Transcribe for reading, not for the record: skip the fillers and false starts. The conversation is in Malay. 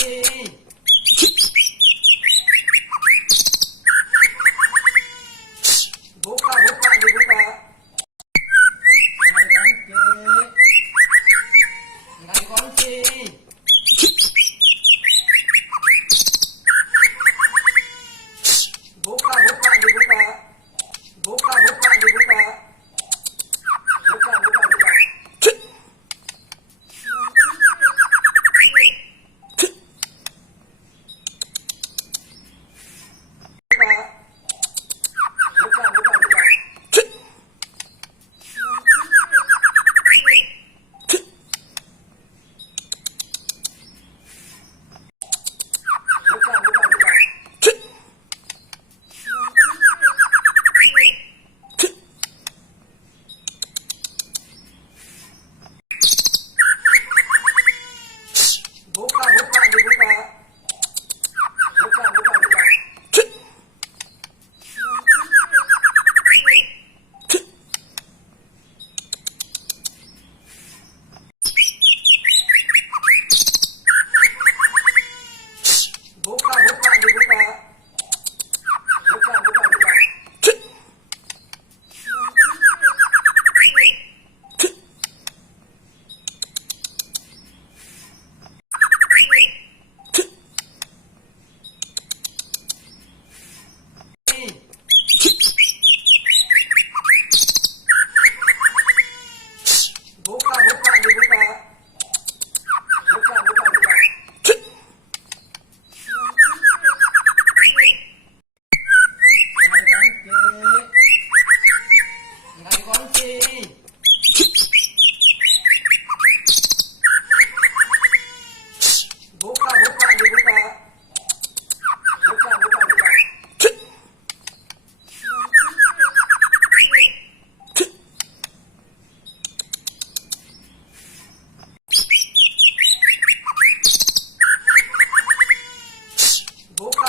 Buka, buka, dibuka. Nggak dikunci. Buka, buka, dibuka. Buka, buka, dibuka. Buka, buka, buka. Buka, buka, dibuka. Buka, buka, buka. Buka, buka, dibuka. Buka, buka, buka. Buka, buka, dibuka. Buka, buka, buka. Nggak dikunci. Buka, buka, dibuka. Buka, buka, buka. Buka,